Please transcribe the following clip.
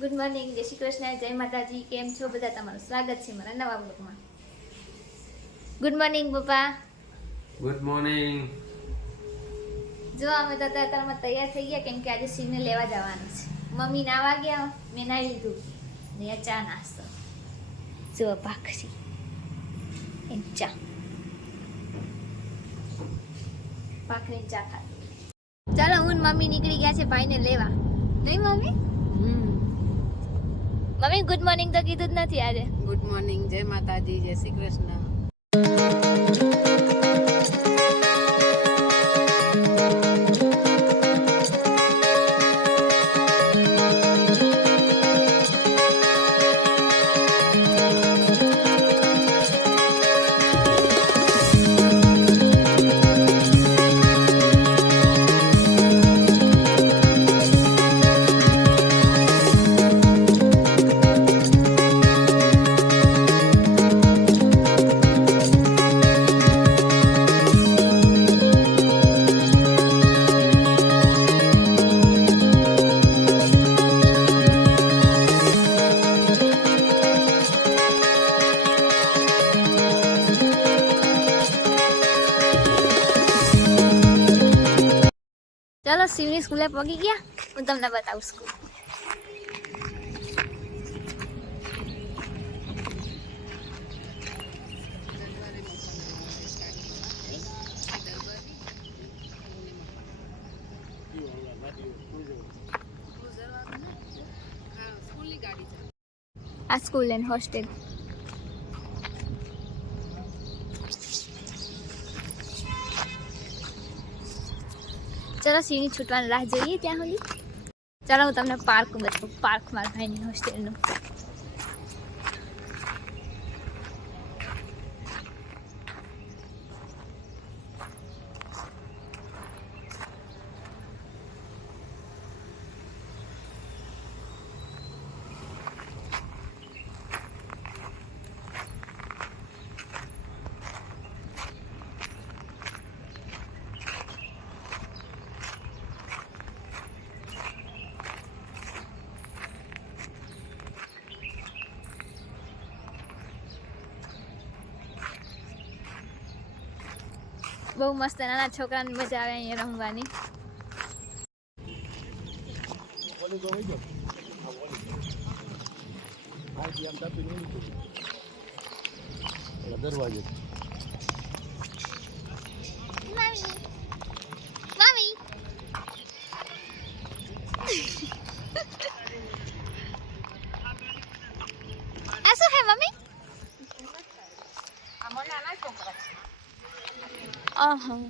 Good morning, જય શ્રી કૃષ્ણ, જય માતાજી. કેમ છો બધા? તમારું સ્વાગત છે મારા નવા બ્લોગમાં. ગુડ મોર્નિંગ પપ્પા. Good morning. જો અમે તો અત્યારમાં તૈયાર થઈ ગયા કેમ કે આજે શિવને લેવા જવાનું છે. મમ્મી નાવા ગયા, મેં નાઈ લીધું ને ચા નાસ્તો. જો ભાખરી એમ ચા, ભાખરી ચા ખાધી. ચાલો હું મમ્મી નીકળી ગયા છે ભાઈને લેવા. નહીં મમ્મી? મમ્મી ગુડ મોર્નિંગ તો કીધું જ નથી આજે. ગુડ મોર્નિંગ, જય માતાજી, જય શ્રી કૃષ્ણ. ચાલો શિવની સ્કૂલે પહોંચી ગયા, હું તમને બતાવું સ્કૂલ. આ સ્કૂલ એન્ડ હોસ્ટેલ. ચલો શિવની છૂટવાની રાહ જોઈએ ત્યાં સુધી. ચાલો હું તમને પાર્ક બતાવું, પાર્ક મારા ભાઈની હોસ્ટેલનું. બહુ મસ્ત, નાના છોકરાને મજા આવે અહીંયા રમવાની. દરવાજો મમ્મી આ શું હે મમ્મી? આમાં નાના છોકરા છે. અહં